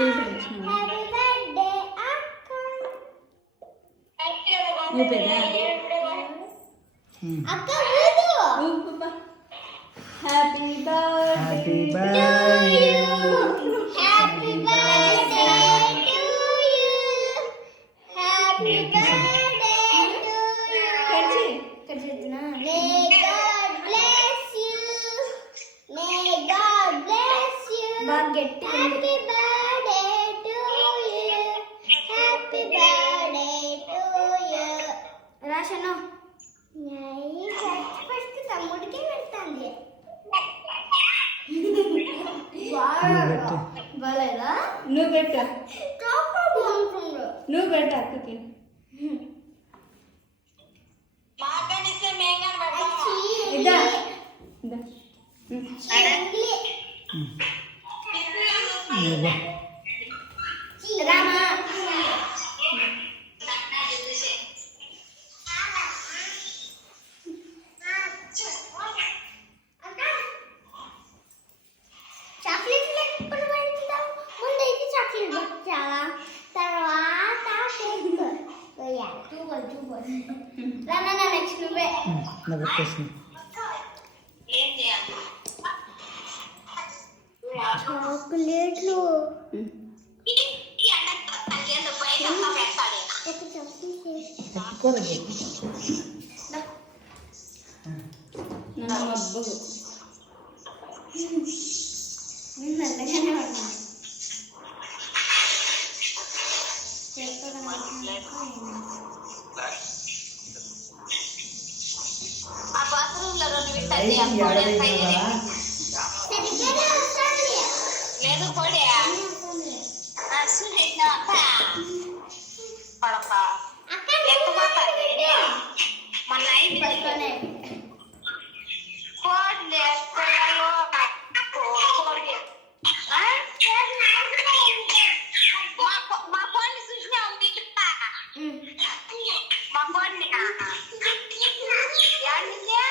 happy birthday happy birthday happy birthday may God bless you may God bless you happy birthday to you happy birthday to you రాశను first తమ్ముడికి పెడతాంది బాలేదా నువ్వు పెట్టు నువ్వు పెట్టు అక్కకి చాక్లెట్లు లేదు పోడే పడక ఎంత మాట్లాడే మన అయిపోయి కోడ్లే కోయలో కోడ్లే మా కోడ్ని చూసినా మిగతా మా కోడ్ని యాడిలే